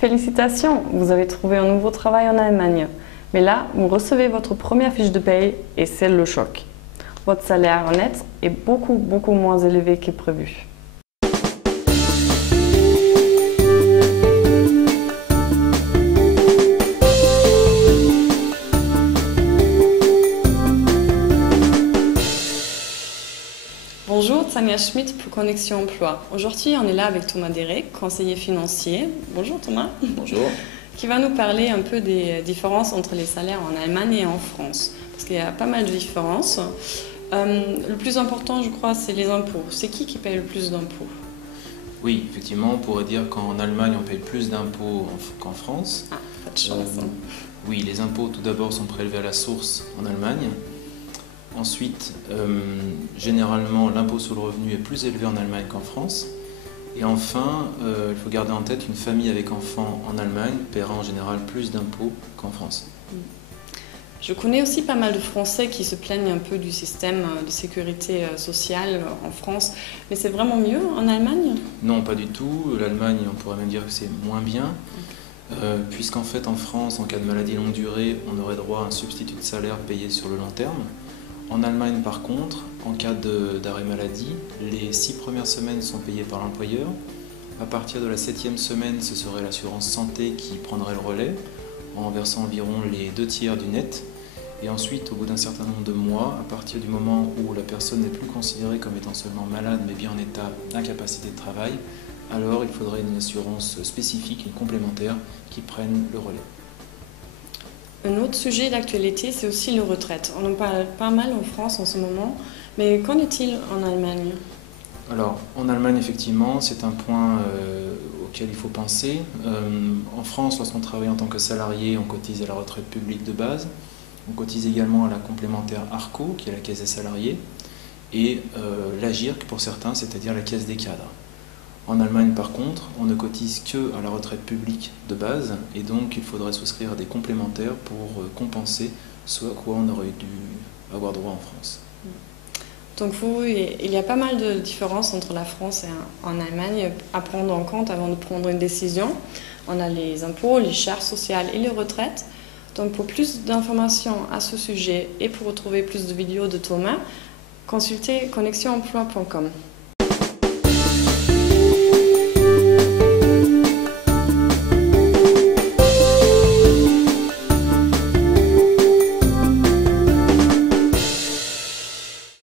Félicitations, vous avez trouvé un nouveau travail en Allemagne. Mais là, vous recevez votre première fiche de paye et c'est le choc. Votre salaire net est beaucoup moins élevé que prévu. Bonjour, Tania Schmidt pour Connexion Emploi. Aujourd'hui, on est là avec Thomas Derek, conseiller financier. Bonjour Thomas. Bonjour. Qui va nous parler un peu des différences entre les salaires en Allemagne et en France. Parce qu'il y a pas mal de différences. Le plus important, je crois, c'est les impôts. C'est qui paye le plus d'impôts? Oui, effectivement, on pourrait dire qu'en Allemagne, on paye plus d'impôts qu'en France. Ah, pas de chance. Oui, les impôts, tout d'abord, sont prélevés à la source en Allemagne. Ensuite, généralement, l'impôt sur le revenu est plus élevé en Allemagne qu'en France. Et enfin, il faut garder en tête, une famille avec enfants en Allemagne paiera en général plus d'impôts qu'en France. Je connais aussi pas mal de Français qui se plaignent un peu du système de sécurité sociale en France. Mais c'est vraiment mieux en Allemagne? Non, pas du tout. L'Allemagne, on pourrait même dire que c'est moins bien. Puisqu'en fait, en France, en cas de maladie longue durée, on aurait droit à un substitut de salaire payé sur le long terme. En Allemagne, par contre, en cas d'arrêt maladie, les 6 premières semaines sont payées par l'employeur. À partir de la 7e semaine, ce serait l'assurance santé qui prendrait le relais, en versant environ les 2/3 du net. Et ensuite, au bout d'un certain nombre de mois, à partir du moment où la personne n'est plus considérée comme étant seulement malade, mais bien en état d'incapacité de travail, alors il faudrait une assurance spécifique, une complémentaire, qui prenne le relais. Un autre sujet d'actualité, c'est aussi les retraites. On en parle pas mal en France en ce moment, mais qu'en est-il en Allemagne? Alors, en Allemagne, effectivement, c'est un point auquel il faut penser. En France, lorsqu'on travaille en tant que salarié, on cotise à la retraite publique de base. On cotise également à la complémentaire ARCO, qui est la caisse des salariés, et l'AGIRC pour certains, c'est-à-dire la caisse des cadres. En Allemagne, par contre, on ne cotise que à la retraite publique de base, et donc il faudrait souscrire à des complémentaires pour compenser ce à quoi on aurait dû avoir droit en France. Donc il y a pas mal de différences entre la France et en Allemagne à prendre en compte avant de prendre une décision. On a les impôts, les charges sociales et les retraites. Donc pour plus d'informations à ce sujet et pour retrouver plus de vidéos de Thomas, consultez connexionemploi.com.